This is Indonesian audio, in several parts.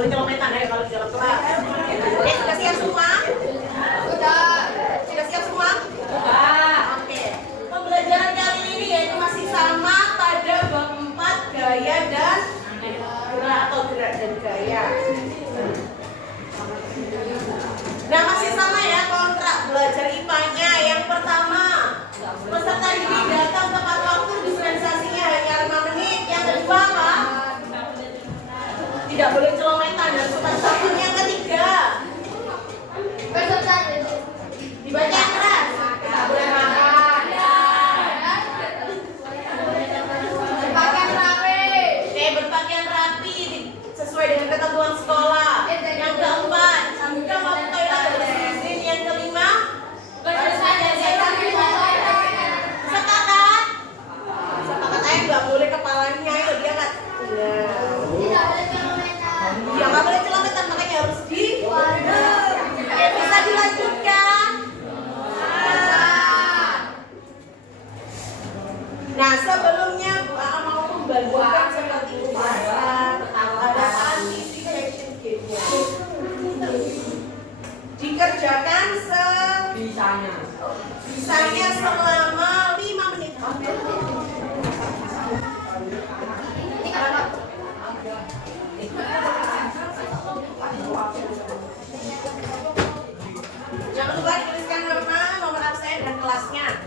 boleh celometan ya kalau di dalam kelas. Oke, sudah siap semua? Sudah siap semua? Oke. Pembelajaran kali ini yaitu masih sama pada bab 4 gaya dan gerak atau gerak dan gaya. Nah, masih sama ya kontrak belajar IPA-nya. Yang pertama, peserta didik datang tepat waktu, dispensasinya hanya 5 menit. Yang kedua apa? Tidak boleh celometan dan sopan santun. Yang ketiga, dibaca yang keras. Tidak boleh makan. Berpakaian rapi sesuai dengan ketentuan sekolah. Yang keempat, jika mau ke toilet harus izin. Yang kelima, sepakat. Sepakat aja nggak boleh kepalanya itu dia nggak. Ya nggak boleh celometan, makanya harus di. Bisa dilanjutkan. Nah, sebelumnya mau membantukan seperti ulasan ada anticipation game-nya. Dikerjakan sebisanya selama 5 menit. Jangan lupa dituliskan nama, nomor absen dan kelasnya.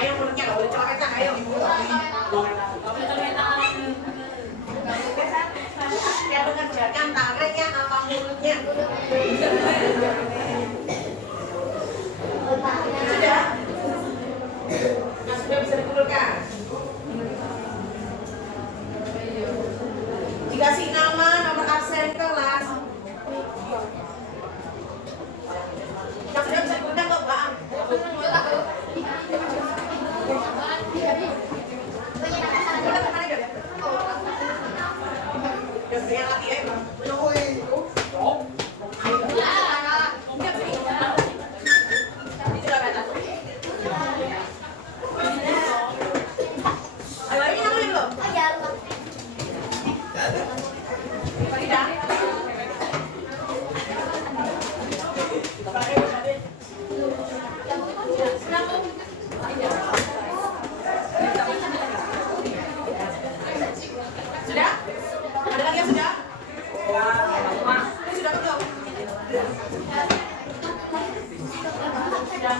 Ayo mulutnya nggak boleh celometan, ayo. Yang mengerjakan tangannya apa mulutnya? Sudah? Nah, sudah bisa dikumpulkan. Dikasih nama, nomor absen kelas. Yang sudah bisa dikumpulkan kok, Pak. Sudah? Ada lagi yang sudah? Ini sudah belum? Sudah.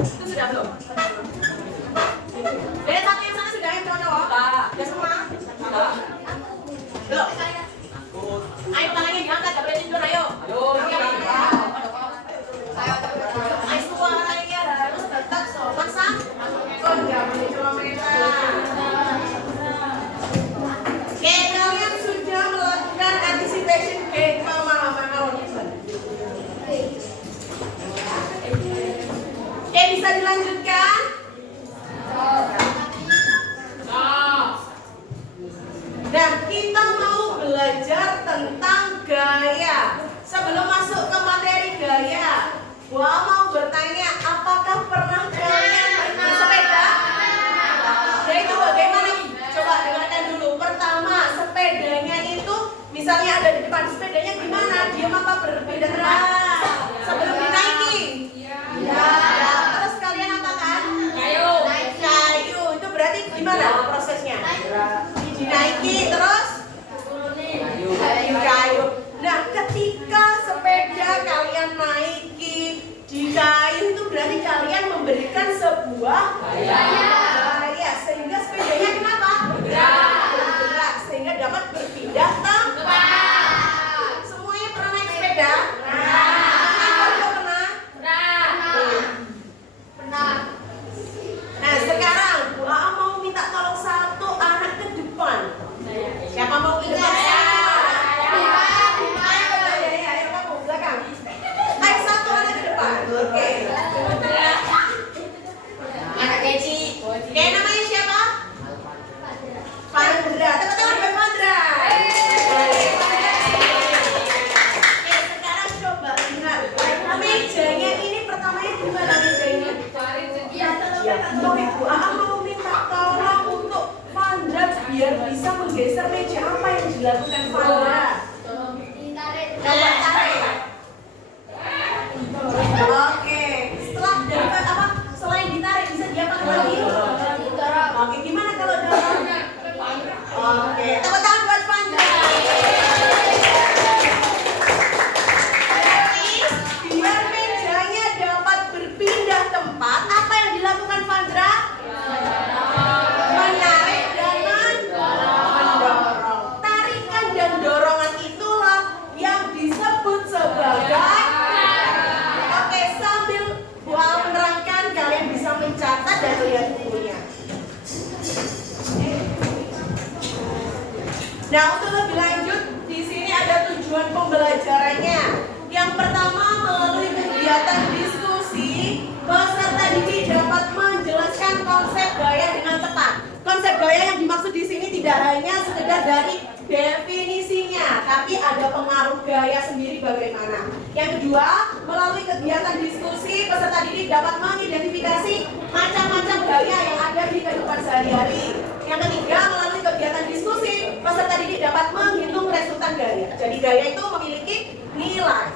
Itu sudah belum? Dari satu yang sana sudah yang cowok? Sudah semua? Belum? Ayo tangannya diangkat, gak boleh tidur, ayo. Ayo suaranya harus tetap sopan santun, gak boleh celometan. Oke, kalian sudah melakukan anticipation game pemahaman awal. Oke, bisa dilanjutkan? Dan kita mau belajar tentang gaya. Sebelum masuk ke materi gaya, gua mau bertanya, apakah pernah kalian bersepeda? Ya itu bagaimana? Coba dengarkan dulu. Pertama, sepedanya itu misalnya ada di depan, sepedanya gimana? Diam apa berpindah tempat? Sebelum dinaiki? Ya. Terus kalian apakan? Kayu. Itu berarti gimana prosesnya? Dinaiki terus? Kayu. Nah, ketika sepeda kalian naiki di kayu itu berarti kalian memberikan sebuah gaya. Sehingga sepedanya kenapa? Bergerak. Sehingga dapat berpindah tempat. Semuanya pernah naik sepeda? dilakukan Fandra? Coba tarik. Oke, selain ditarik bisa diapakan lagi? Oke, gimana kalau dorong? Oke, tepuk tangan buat Fandra. Biar mejanya dapat berpindah tempat, apa yang dilakukan Fandra? Menarik dan mendorong. Tarikan dan dorongan itulah yang disebut sebagai. Oke, sambil menerangkan kalian bisa mencatat dan lihat bukunya. Nah, untuk lebih lanjut, di sini ada tujuan pembelajarannya. Yang pertama, melalui kegiatan diskusi, peserta didik dapat menjelaskan konsep gaya dengan tepat. Konsep gaya yang dimaksud di sini tidak hanya sekedar dari definisinya, tapi ada pengaruh gaya sendiri bagaimana. Yang kedua, melalui kegiatan diskusi, peserta didik dapat mengidentifikasi macam-macam gaya yang ada di kehidupan sehari-hari. Yang ketiga, melalui kegiatan diskusi, peserta didik dapat menghitung resultan gaya. Jadi gaya itu memiliki nilai.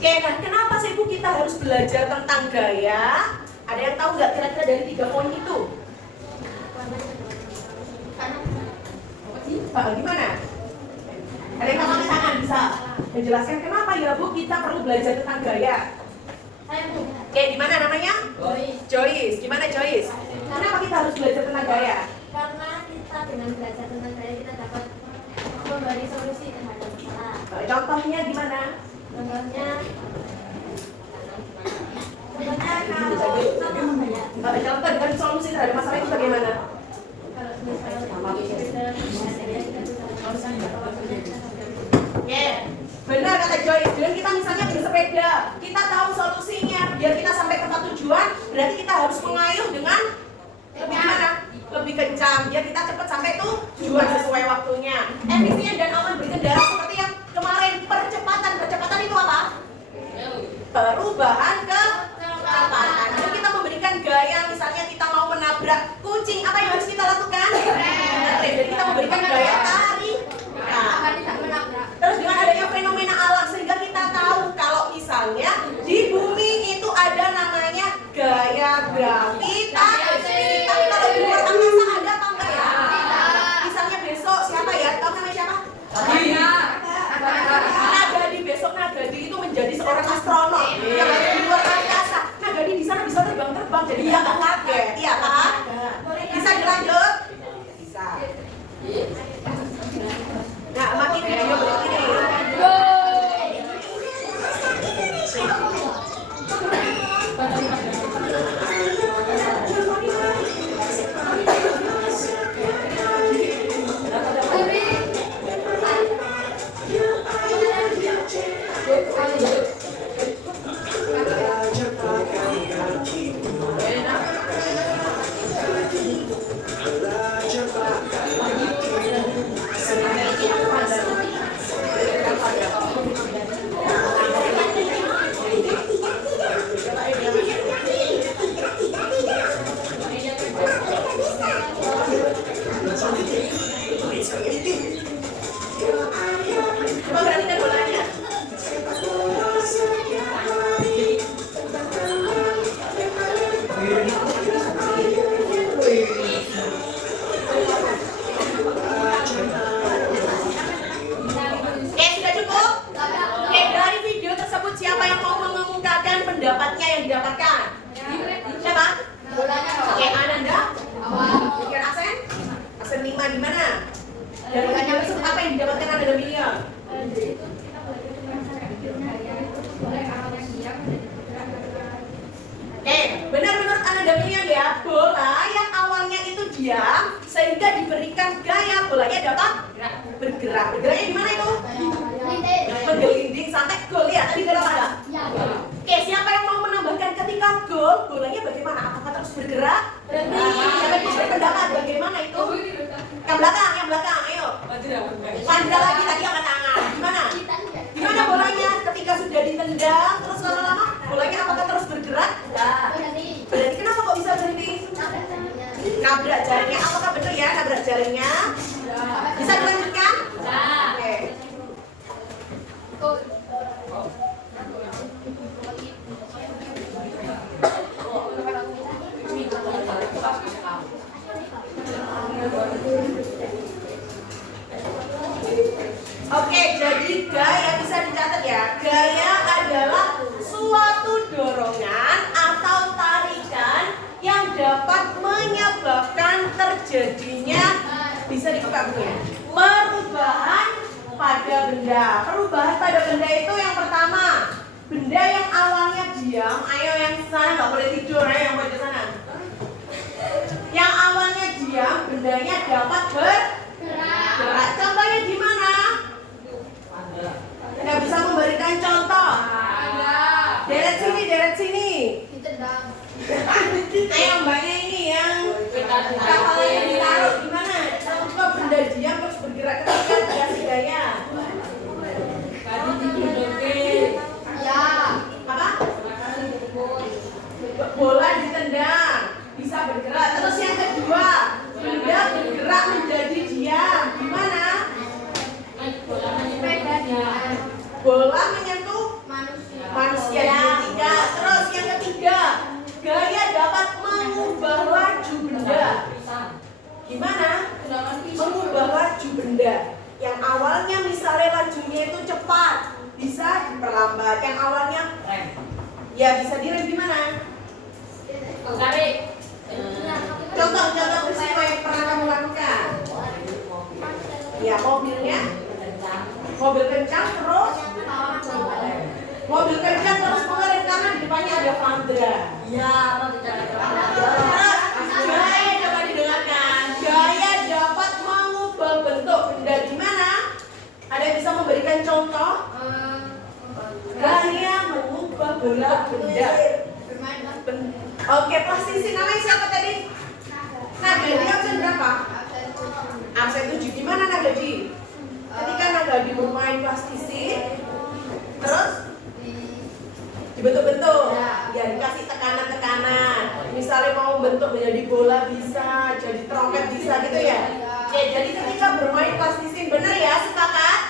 Oke, nah kenapa sih Bu kita harus belajar tentang gaya? Ada yang tahu nggak kira-kira dari 3 poin itu? Pak, gimana? Ada yang angkat tangan bisa menjelaskan kenapa ya Bu kita perlu belajar tentang gaya? Oke, di mana namanya? Joyce. Gimana Joyce? Kenapa kita harus belajar tentang gaya? Karena kita dengan belajar tentang gaya kita dapat memberi solusi terhadap masalah. Contohnya gimana? Contohnya Contoh dengan solusi terhadap masalah itu bagaimana? Benar kata Joyce. Dengan kita misalnya bersepeda, kita tahu solusinya. Biar kita sampai ke tempat tujuan, berarti kita harus mengayuh dengan lebih gimana? Lebih kencang. Biar kita cepat sampai tujuan sesuai waktunya. Efisien dan aman berkendara seperti yang kemarin. Percepatan itu apa? Perubahan kecepatan. Jadi kita memberikan gaya, misalnya kita mau menabrak kucing, apa yang harus kita lakukan? Jadi kita memberikan gaya tarik. Terus dengan adanya fenomena alam sehingga kita tahu kalau misalnya di bumi itu ada namanya gaya gravitasi. Tapi kalau di luar angkasa ada apa enggak ya? Misalnya besok siapa ya? Tahu namanya siapa? Nagadi. Besok Nagadi itu menjadi seorang astronot yang ada di luar angkasa. Nagadi di sana bisa terbang-terbang, jadi dia nggak kaget. Iya kan? Bisa dilanjut? Bisa. Nah, makin video begini. Coba perhatikan bolanya. Sudah cukup? Dari video tersebut siapa yang mau mengemukakan pendapatnya yang didapatkan? Siapa? Ananda? Pikir Asen? Asen 5 di mana? Dari video tersebut apa yang didapatkan Ananda Milion? Benar menurut Ananda Milion ya, bola yang awalnya itu diam sehingga diberikan gaya, bolanya dapat bergerak. Bergeraknya di mana itu? Menggelinding sampai gol ya. Tadi gol apa? Oke, siapa yang mau menambahkan ketika gol, bolanya bagaimana? Apakah terus bergerak? Berhenti. Siapa yang berpendapat bagaimana itu? Yang belakang, ayo. Fandra lagi tadi angkat tangan. Gimana? Gimana bolanya? Ketika sudah ditendang, terus lama-lama bolanya apakah terus bergerak? Berarti kenapa kok bisa berhenti? Nabrak jaringnya. Apakah benar jarinya? Bisa dilanjutkan? Oke. Oke, jadi gaya bisa dicatat ya. Gaya adalah suatu dorongan atau tarikan yang dapat menyebabkan terjadinya, bisa dibuka bukunya, perubahan pada benda. Perubahan pada benda itu yang pertama, benda yang awalnya diam, ayo yang sana nggak boleh tidur, ayo yang pada sana. Yang awalnya diam, bendanya dapat bergerak. Contohnya di mana? Nggak bisa memberikan contoh. Deret sini. Ayo mbaknya ini yang kapalnya ditaruh gimana? Contoh benda diam terus bergerak ketika dikasih gaya. Apa? Bola ditendang bisa bergerak. Terus yang kedua, benda bergerak menjadi diam. Gimana? Bola menyentuh manusia yang ketiga. Terus yang ketiga, gaya dapat mengubah laju benda. Gimana? Mengubah laju benda. Yang awalnya misalnya lajunya itu cepat, bisa diperlambat. Yang awalnya ya bisa direm gimana? Contoh peristiwa yang pernah kamu lakukan. Ya mobil kencang terus mengerem karena di depannya ada Vandra. Terus gaya coba didengarkan. Gaya dapat mengubah bentuk benda. Gimana? Ada yang bisa memberikan contoh? Gaya mengubah bentuk benda. Oke, plastisi namanya siapa tadi? Nagadi absen berapa? Absen 7. Gimana Nagadi? Ketika Nagadi bermain plastisi, terus dibentuk-bentuk, ya dikasih tekanan-tekanan. Misalnya mau bentuk menjadi bola bisa, jadi trompet bisa gitu ya. Oke, jadi ketika bermain plastisi, benar ya, sepakat?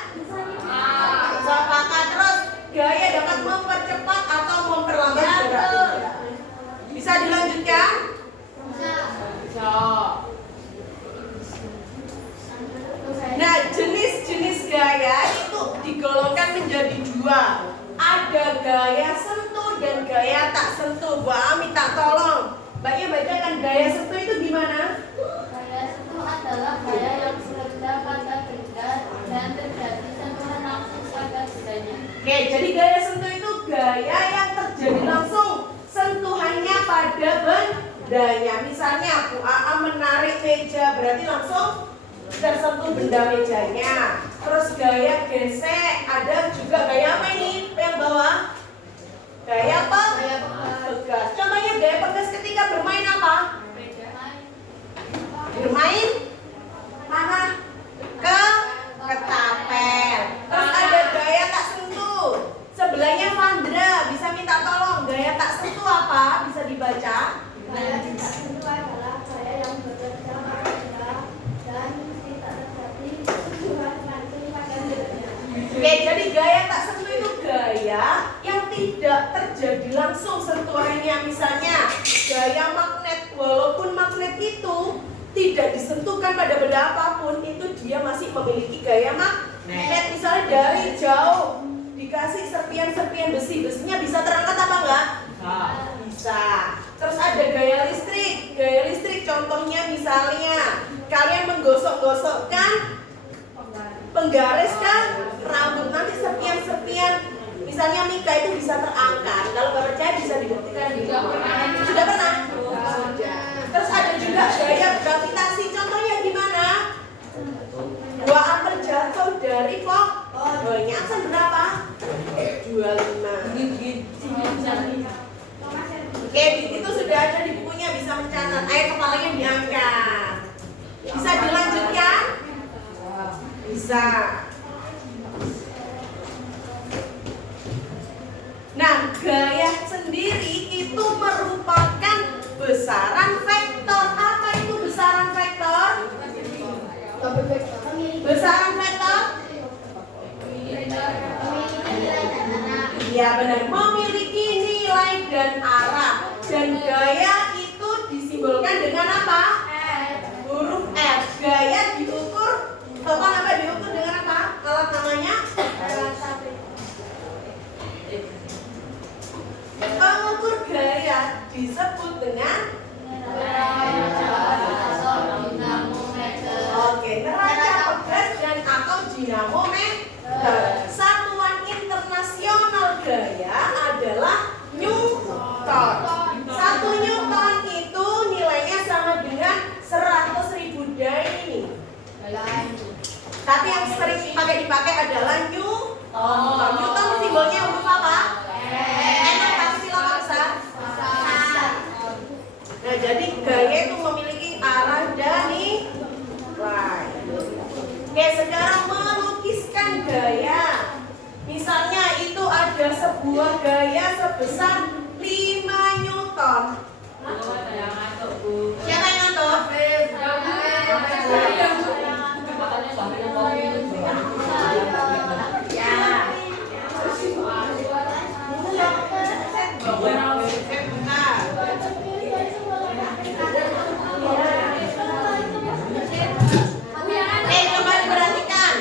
Sepakat. Terus gaya dapat mempercepat atau memperlambat gerak benda. Bisa dilanjutkan? Bisa. Nah, jenis-jenis gaya itu digolongkan menjadi dua. Ada gaya sentuh dan gaya tak sentuh. Bu Ami tak tolong. Mbaknya bacakan gaya sentuh itu gimana? Gaya sentuh adalah gaya yang serta pada benda dan terjadi sentuhan langsung pada bendanya. Oke, jadi gaya sentuh itu gaya yang terjadi langsung sentuhannya pada bendanya. Misalnya Bu AA menarik meja, berarti langsung tersentuh benda mejanya. Terus gaya gesek, ada juga gaya apa ini? Yang bawah? Gaya apa? Gaya Pegas. Contohnya gaya pegas ketika bermain apa? Bermain mana? Ketapel. Terus ada gaya tak sentuh. Sebelahnya Vandra, bisa minta tolong. Gaya tak sentuh apa? Bisa dibaca? Gaya tidak sentuh adalah gaya yang bekerja pada benda dan tidak terjadi sentuhan langsung pada bendanya. Oke, jadi gaya tak sentuh itu gaya yang tidak terjadi langsung sentuhannya. Misalnya gaya magnet, walaupun magnet itu tidak disentuhkan pada benda apapun, itu dia masih memiliki gaya magnet. Misalnya dari jauh dikasih serpian-serpian besi, besinya bisa terangkat apa enggak? Bisa. Terus ada gaya listrik. Gaya listrik contohnya misalnya kalian menggosok-gosokkan penggaris kan rambut, nanti serpian-serpian misalnya Mika itu bisa terangkat. Kalau nggak percaya bisa dibuktikan di Sudah pernah? Sudah. Terus ada juga gaya gravitasi. Contohnya gimana? Dua ampere jatuh dari pohonnya. Absen berapa? 25. Oke, itu sudah ada di bukunya, bisa mencatat. Ayo kepalanya diangkat. Bisa dilanjutkan? Bisa. Nah, gaya sendiri itu merupakan besaran vektor. Apa itu besaran vektor? Besaran vektor? Iya benar, memiliki nilai dan arah. Dan gaya itu disimbolkan dengan apa? Huruf F. Gaya diukur, total apa diukur dengan apa? Alat namanya? Pengukur gaya disebut dengan neraca pegas dan atau dinamometer. Satuan internasional gaya adalah Newton. 1 Newton itu nilainya sama dengan 100.000 Daily. Tapi yang sering dipakai adalah Newton. Newton simbolnya huruf apa? Enak pasti silakan besar. Nah, jadi gaya itu memiliki arah dan nilai. Oke, sekarang melukiskan gaya. Misalnya itu ada sebuah gaya sebesar 5 Newton. Siapa yang ngantuk? Coba diperhatikan.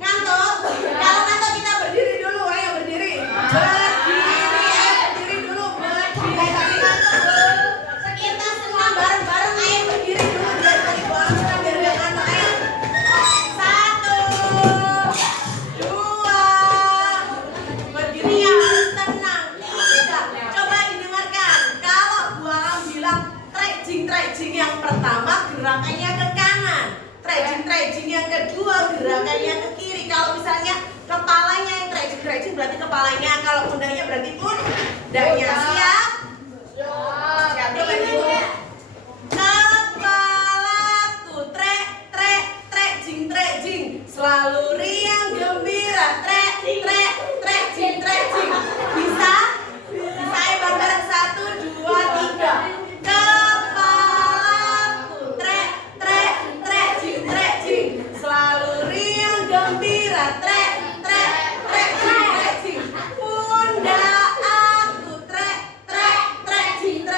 Ngantuk? Kalau ngantuk kita berdiri dulu, ayo berdiri. Berdiri dulu, berdiri. Kita semua bareng-bareng, ayo berdiri dulu. Biar tadi buang kita biar gak ngantuk, ayo. 1, 2. Berdiri ya, harus tenang. 3. Coba didengarkan. Kalau buang bilang trekjing yang pertama gerakannya ke kanan. Trekjing yang kedua gerakannya ke kiri. Kalau misalnya kepalanya yang trekjing berarti kepalanya, kalau pundaknya berarti pundaknya. Siap? Siap. Coba diulang. Kepalaku trekjing. Selalu riang gembira. Trekjing. Bisa? Bisa ya bareng-bareng 1, 2, 3. Kepalaku trekjing. Selalu riang gembira. Trekjing. Pundak aku trekjing.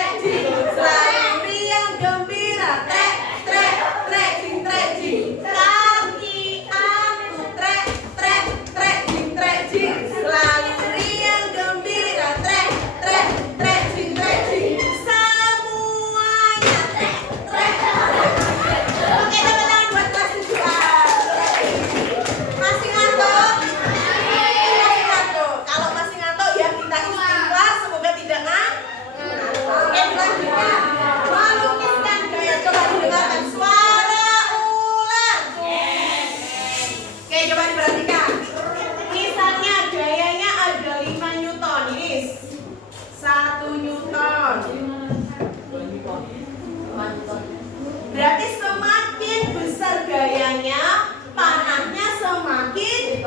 Selalu riang gembira. Trekjing. Kaki aku trekjing. Selalu riang gembira. Trekjing. Semuanya Oke, tepuk tangan buat kelas 7A. Masih ngantuk? Masih ngantuk. Kalau masih ngantuk ya kita istighfar, semoga tidak ngantuk. Oke, dilanjutkan. Melukiskan gaya. Coba didengarkan suara ulang. Oke, coba diperhatikan. Misalnya gayanya ada 5 Newton. Ini 1 Newton. Berarti semakin besar gayanya, panahnya semakin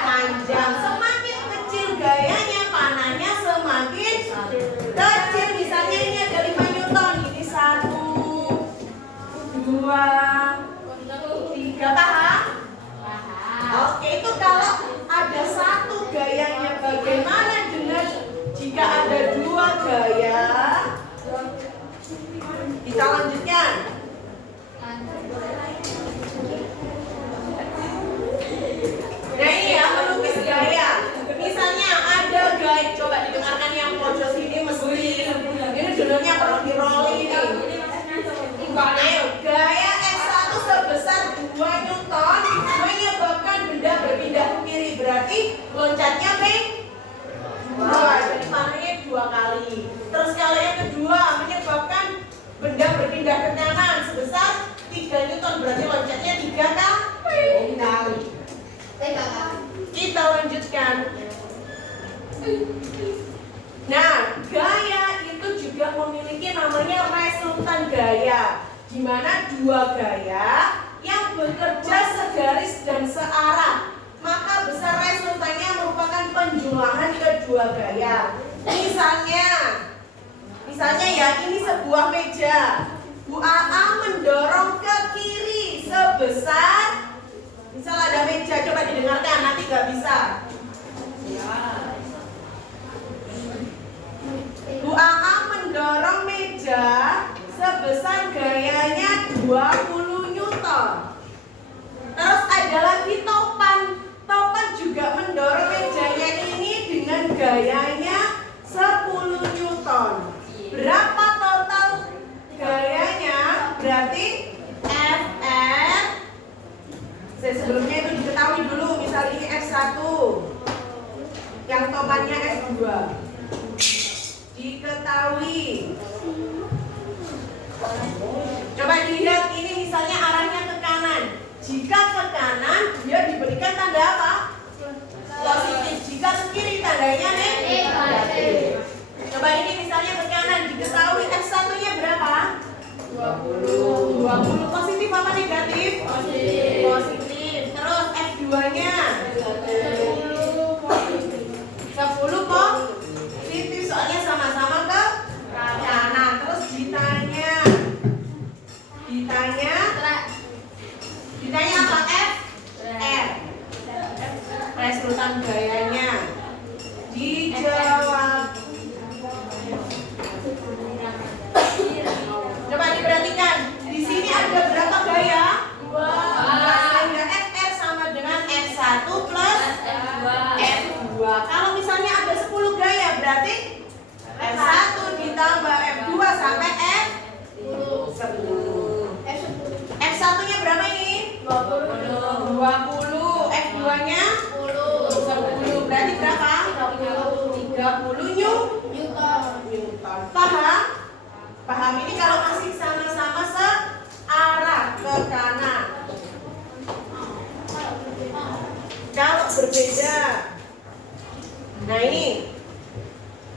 panjang. Semakin kecil gayanya, panahnya semakin kecil. Misalnya ini ada 5 Newton. Ini 1, 2, 3. Paham? Oke, itu kalau ada 1 gayanya. Bagaimana dengan jika ada 2 gaya? Kita lanjutkan. Nah ini ya, melukis gaya. Misalnya ada gaya, coba didengarkan yang pojok sini mesti. Ini judulnya perlu diroli ini. Ayo, gaya S1 sebesar 2 Newton menyebabkan benda berpindah ke kiri. Berarti loncatnya jadi panahnya 2 kali. Terus kalau yang kedua menyebabkan benda berpindah ke kanan sebesar 3 Newton. Berarti loncatnya 3 kali. Kita lanjutkan. Nah, gaya itu juga memiliki namanya resultan gaya, di mana 2 gaya yang bekerja segaris dan searah, maka besar resultannya merupakan penjumlahan kedua gaya. Misalnya ya, ini sebuah meja. Bu AA mendorong ke kiri sebesar, misal ada meja, coba didengarkan, nanti nggak bisa. Bu AA mendorong meja sebesar gayanya 20 Newton. Terus ada lagi topan. Topan juga mendorong mejanya ini dengan gayanya 10 Newton. Berapa total gayanya? Berarti Fr. Sebelumnya itu diketahui dulu. Misal ini F1, yang topannya F2. Diketahui. Coba dilihat ini misalnya arahnya ke kanan. Jika ke kanan dia diberikan tanda apa? Positif. Jika ke kiri tandanya negatif. Coba ini misalnya ke kanan diketahui F1-nya berapa? 20. 20 positif apa negatif? Positif. Positif. Terus F2-nya 10 positif soalnya sama-sama ke kanan. Terus ditanya apa? F R. Resultan gayanya dijawab. Coba diperhatikan. Di sini ada berapa gaya? 2. Sehingga FR sama dengan F1 plus F2. Kalau misalnya ada 10 gaya berarti F1 ditambah F2 sampai F10. F1-nya berapa ini? 20. F2-nya 10. Berarti berapa? 30 Newton. Paham? Paham ini kalau masih sama-sama searah ke kanan. Kalau berbeda. Nah ini.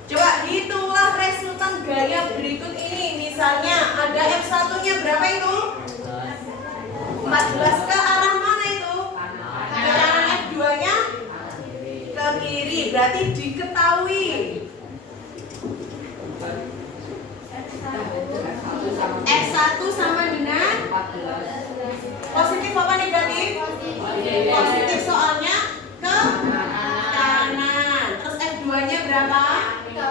Coba hitunglah resultan gaya berikut ini. Misalnya ada F1-nya berapa itu? 14 ke arah mana itu? Ke kanan. F2-nya ke kiri. Berarti diketahui F1 sama dengan positif apa negatif? Positif soalnya ke kanan. Terus F2-nya berapa? 37.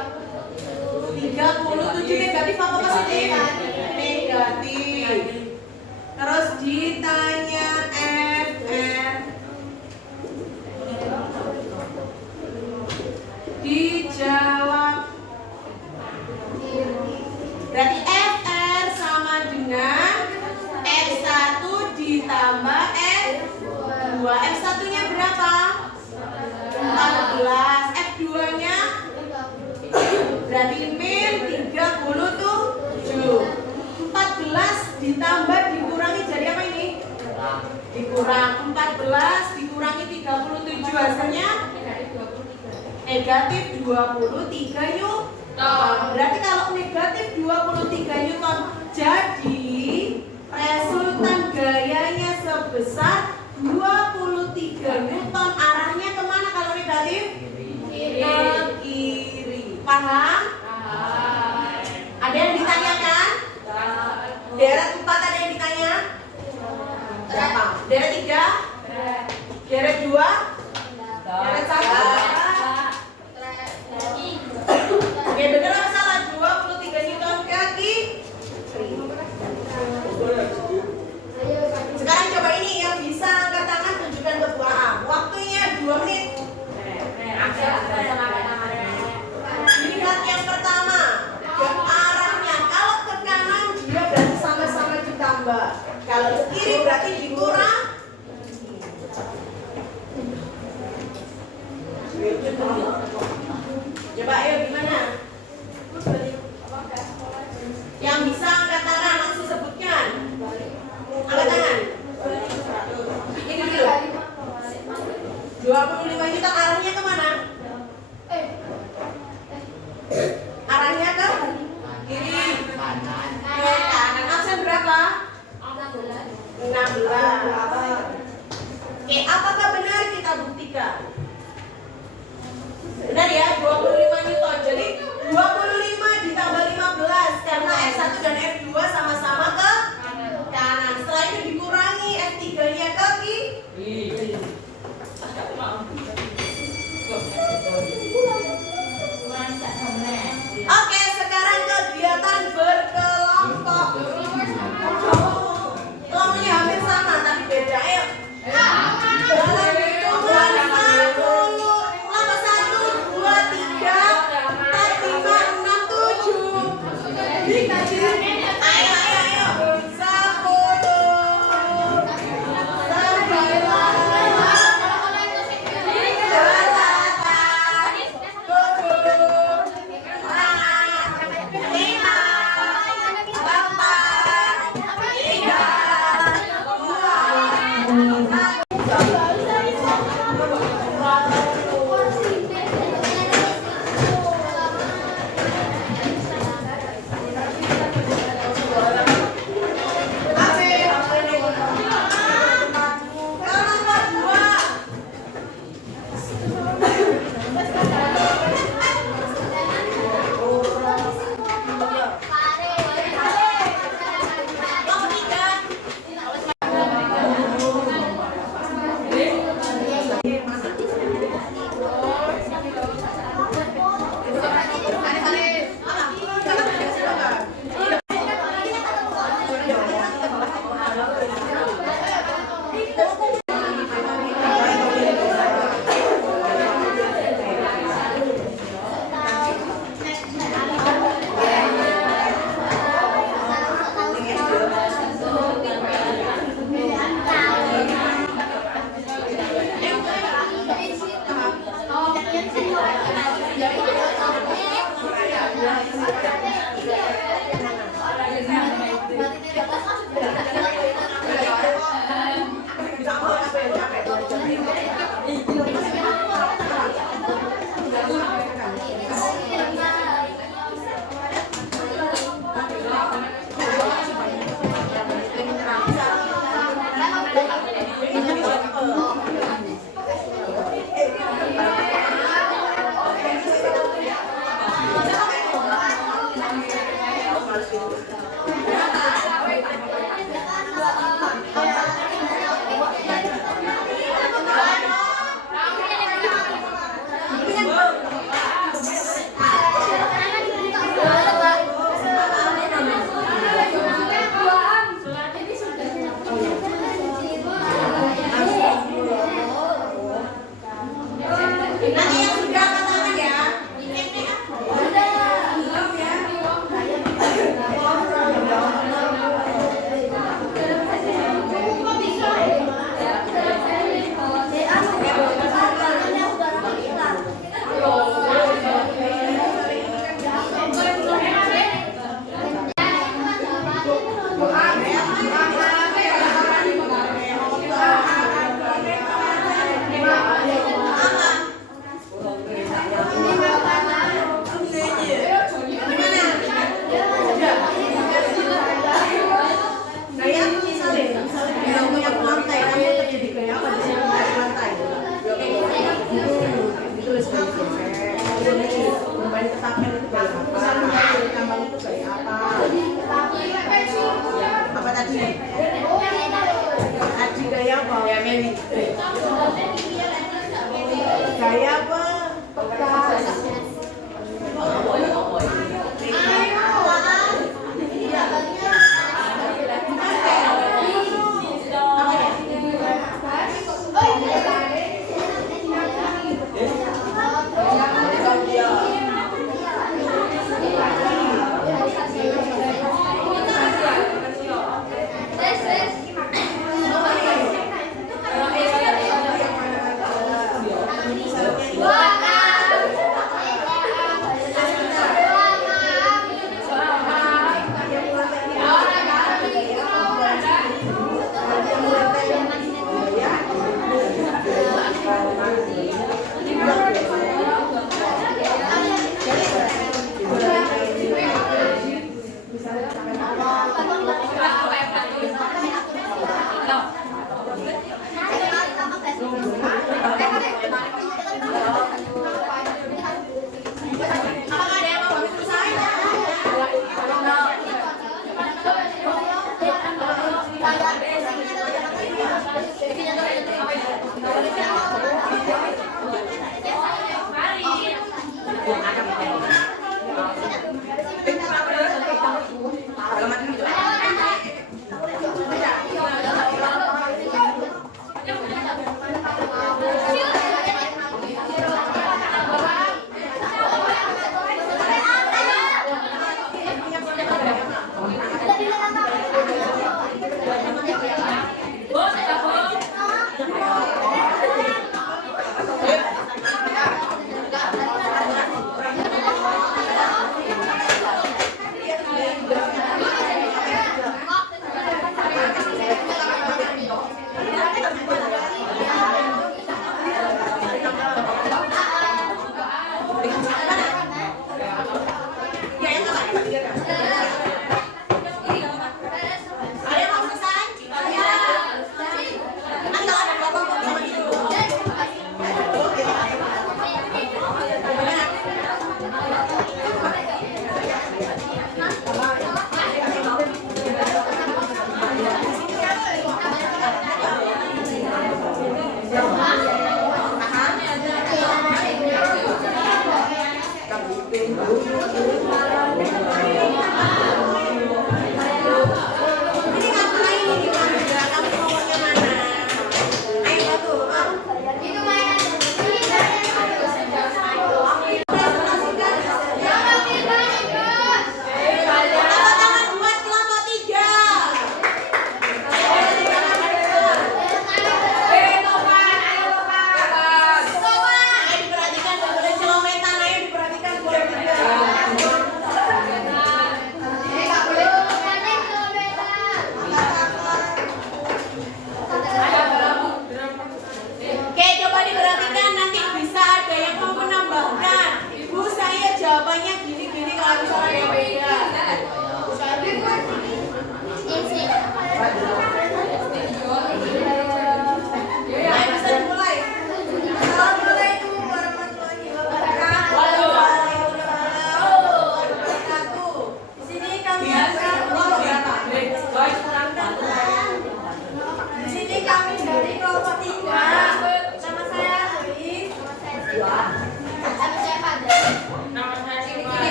Negatif apa positif? Negatif. Terus ditanya FR, dijawab. Berarti FR sama dengan F1 ditambah F2. F1-nya berapa? 14. F2-nya berarti min 37. 14 ditambah dikurangi jadi apa ini? Dikurang 14 dikurangi 37 hasilnya negatif 23 Newton. Berarti kalau negatif 23 Newton jadi resultan gayanya sebesar 23 Newton. Arahnya kemana kalau negatif? Ke kiri. Paham? Ada yang ditanyakan? Deret 4 ada yang ditanya? Berapa? Deret 3? Deret 2? Deret 1? Oke, bener apa salah? 23 Newton kaki. Sekarang coba ini yang bisa angkat tangan tunjukkan ke Bu AA. Waktunya 2 menit. Lihat yang pertama. Dan arahnya kalau ke kanan dia berarti sama-sama ditambah. Kalau ke kiri berarti dikurang. Coba ayo gimana? Yang bisa angkat tangan langsung sebutkan. Angkat tangan. Ini dulu. 25 juta arahnya kemana? Arahnya ke kiri. Ke kanan. Absen berapa? 16. Oke, apakah benar kita buktikan? Benar ya, 25 Newton. Jadi 25 ditambah 15 karena F1 dan F2 sama-sama ke kanan. Setelah itu dikurangi F3 Aji gaya apa? Gaya apa?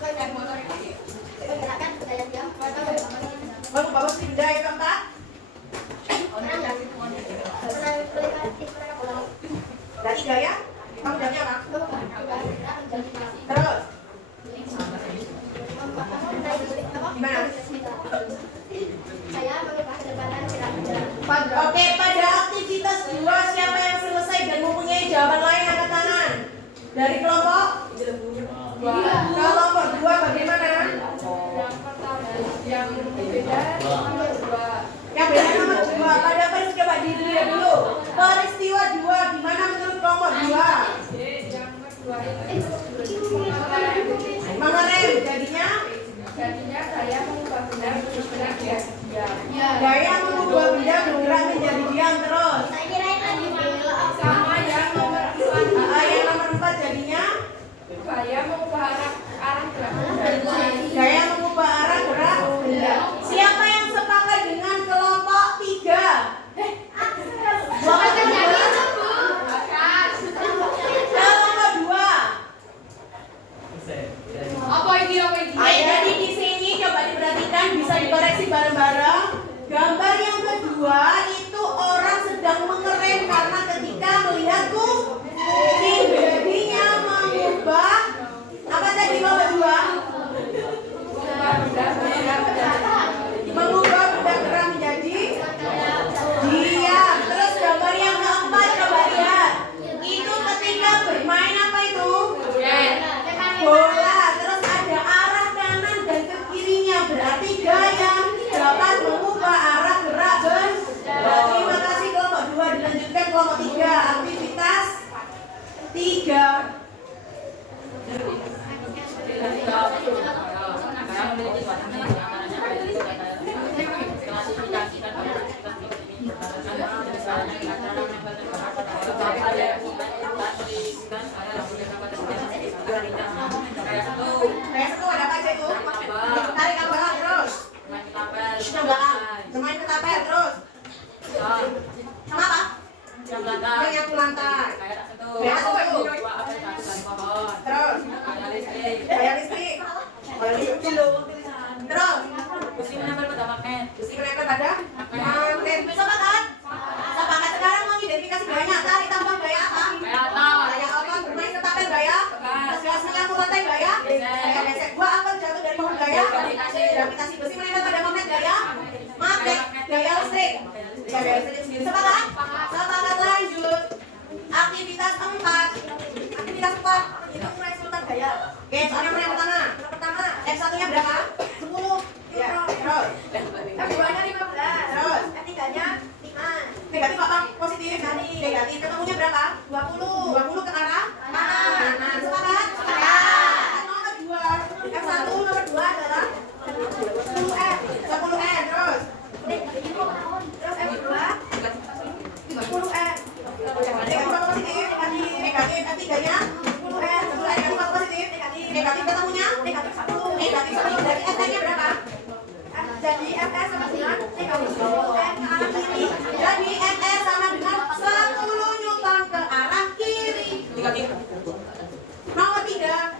Pergerakan gaya diam atau Bapak pindah yang keempat. Berarti gaya, kamu jawabnya apa? Terus, gimana? saya mengubah depanan gerak-gerak. Oke, pada aktivitas 2 siapa yang selesai dan mempunyai jawaban lain angkat tangan? Dari kelompok? Kelompok 2 bagaimana? Yang beda nomor 2. Yang beda nomor 2. Pada peristiwa coba dilihat dulu. Peristiwa 2 gimana menurut kelompok 2? Yang kedua itu Mengerem jadinya? jadinya saya mengubah benda bergerak diam. Gaya mengubah benda bergerak menjadi diam terus. Saya kirain lagi Sama yang nomor 4. Yang nomor 4 jadinya? Saya mengubah arah gerak benda. Gaya mengubah arah gerak benda. Siapa yang sepakat dengan kelompok 3? Kelompok 2. Apa ini? Jadi di sini coba diperhatikan, bisa dikoreksi bareng-bareng. Gambar yang kedua itu orang sedang mengerem karena ketika melihat kucing, jadinya mengubah apa tadi gambar 2? Mengubah benda bergerak benda. Mengubah benda gerak menjadi diam. Terus gambar yang keempat coba lihat. Itu ketika bermain apa itu? Bola. Terus ada arah kanan dan ke kirinya. Berarti gaya dapat mengubah arah gerak benda. Terima kasih kelompok 2. Dilanjutkan kelompok 3. Aktivitas 3. Kayak satu ada apa aja itu? Tarik ke belakang terus. Ke belakang. Bermain ketapel terus. Sama apa? Menyapu lantai. Kayak satu. Terus. Bayar listrik. Bayar listrik dulu. Terus. Besi menempel pada magnet. Sepakat? Sepakat. Sekarang mengidentifikasi gayanya. Tarik tambah gaya apa? Gaya apa? Bermain ketapel gaya? Gas menyapu lantai gaya? Gaya besek. Gua akan jatuh dari pohon gaya? Gravitasi. Besi menempel pada magnet gaya? Magnet. Gaya listrik. Gaya listrik sendiri. Sepakat? Sepakat. Lanjut. Aktivitas 4. Aktivitas 4. Itu resultan gaya. Oke, soalnya yang pertama. F1-nya berapa? 10. Ya, terus. F2-nya 15. Terus. F3-nya 5. Negatif apa? Positif? Negatif. Ketemunya berapa? 20. 20 ke arah? Kanan. Sepakat? Sepakat. Nomor 2. F1 nomor 2 adalah 10N. 10N. Terus. Terus F2 10N. Negatif apa positif? Negatif. F3-nya 10N. 10N negatif apa positif? Negatif. Ketemunya? negatif 1. Negatif 1. Jadi F-nya berapa? Jadi FS sama dengan negatif 10N ke arah kiri. Jadi FS sama dengan 10 Newton ke arah kiri. Nomor 3.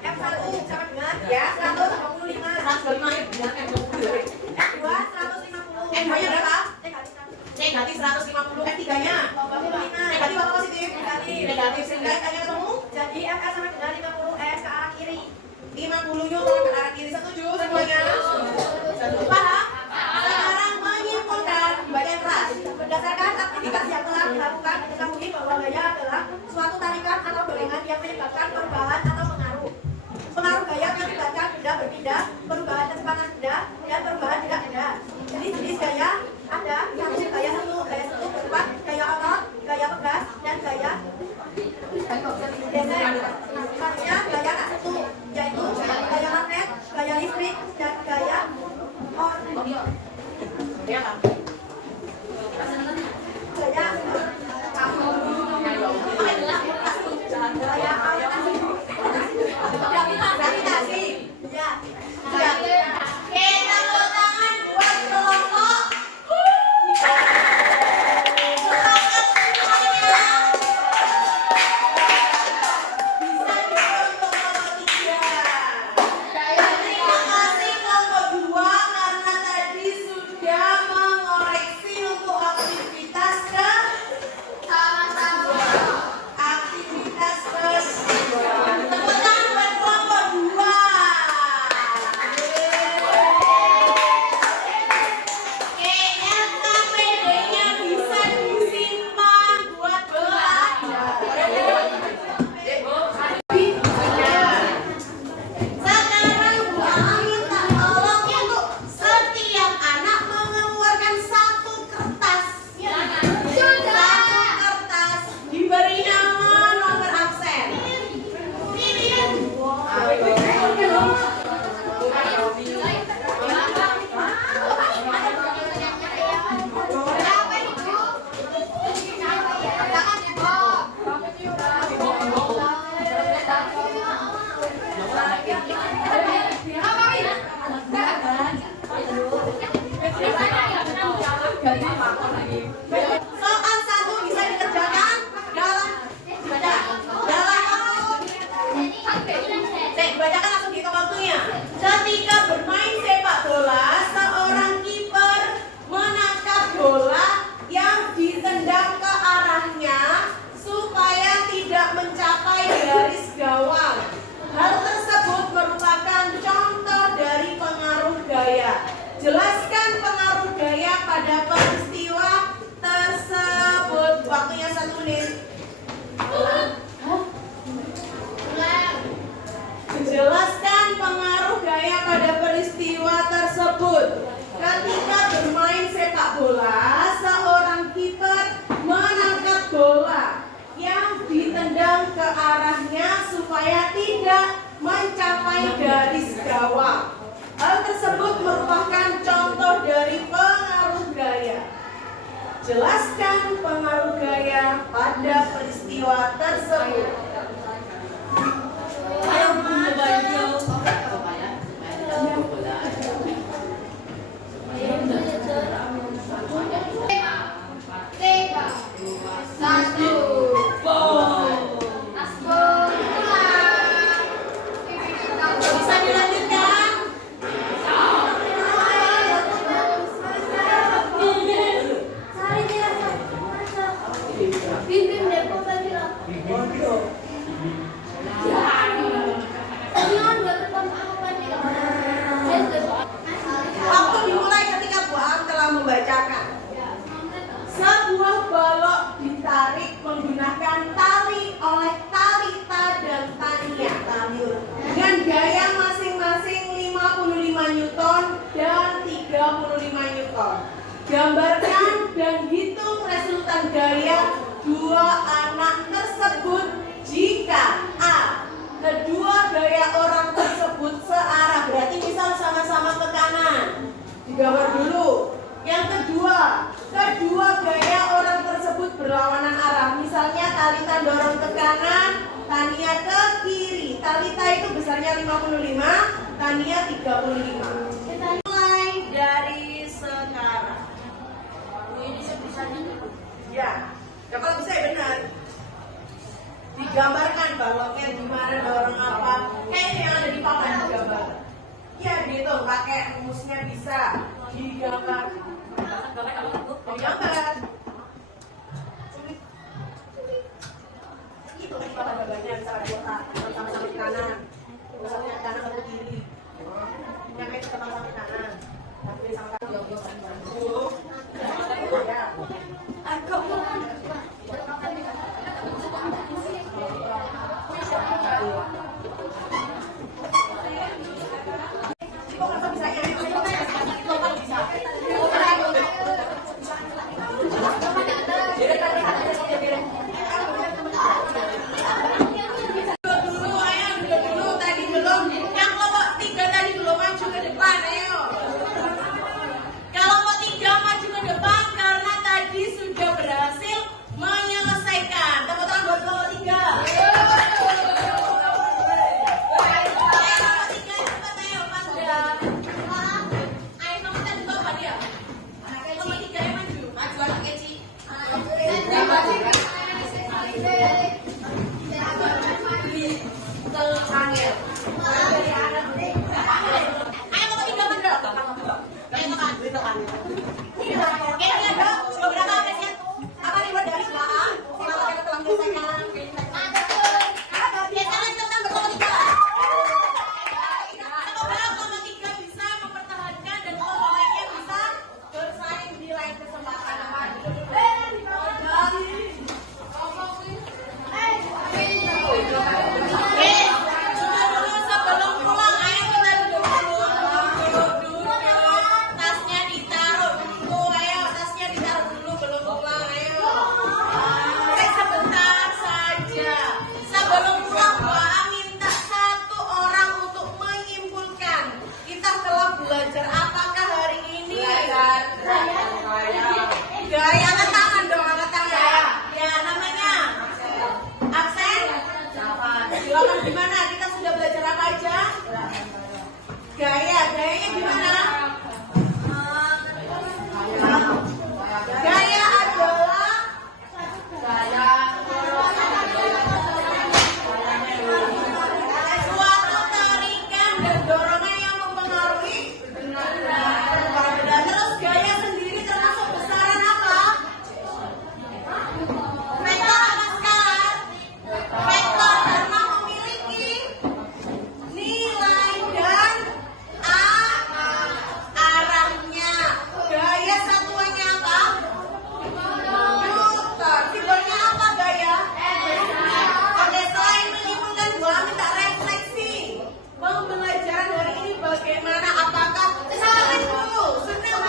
F1 sama dengan Ya, 125. 125. F2 150. N2-nya berapa? Negatif 150. Negatif 150. F3-nya? 25. Negatif apa positif? Negatif. Negatif. Sehingga F-nya ketemu? Jadi FS sama dengan 50N ke arah kiri. 50 Newton ke arah kiri. Setuju semuanya? Paham? Sekarang menyimpulkan bagian keras. Berdasarkan aktivitas yang telah dilakukan, diketahui bahwa gaya adalah suatu tarikan atau dorongan yang menyebabkan perubahan atau pengaruh. Pengaruh gaya mengakibatkan benda berpindah, perubahan kecepatan benda, dan perubahan tidak benda. Jenis-jenis gaya ada, yaitu gaya satu berupa gaya otot, gaya pegas, dan gaya geser. Selanjutnya gaya tak satu, yaitu gaya magnet, gaya listrik, dan gaya Ya, Pak. gaya Ketika bermain sepak bola, seorang kiper menangkap bola yang ditendang ke arahnya supaya tidak mencapai garis gawang. Hal tersebut merupakan contoh dari pengaruh gaya. Jelaskan pengaruh gaya pada peristiwa tersebut. Ayo membantu. Bisa dilanjutkan? Waktu dimulai ketika Bu Am telah membacakan. Sebuah balok ditarik menggunakan tali oleh Talita dan Tania dengan gaya masing-masing 55 Newton dan 35 Newton. Gambarkan dan hitung resultan gaya dua anak tersebut jika A. Kedua gaya orang tersebut searah, berarti misal sama-sama ke kanan. Digambar dulu. Yang kedua gaya orang tersebut berlawanan arah. Misalnya Talita dorong ke kanan, Tania ke kiri. Talita itu besarnya 55, Tania 35. Mulai dari sekarang. Ini bisa ya. Ya kalau bisa ya benar. Digambarkan baloknya gimana, dorong apa. Kayak ini yang ada di papan digambar. Ya gitu, pakai rumusnya bisa digambar. Digambar. Itu di papan gambarnya bisa dikotak. Sama-sama di kanan. Misalnya kanan atau kiri. Yang kayak sama-sama di kanan. Tapi sama kanan. Ya. Gayanya gimana? Gaya adalah suatu tarikan dan dorongan yang mempengaruhi. Terus gaya sendiri termasuk besaran apa? Vektor apa skalar? Vektor karena memiliki nilai dan arahnya. Gaya satuannya apa? Newton. Simbolnya apa gaya? Oke, selain menyimpulkan gua minta refleksi. Pembelajaran hari ini bagaimana? Apakah dulu? Senang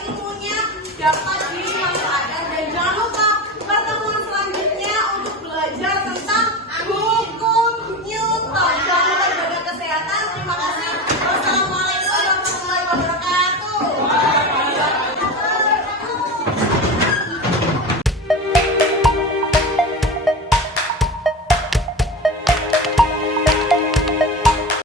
ilmunya dapat di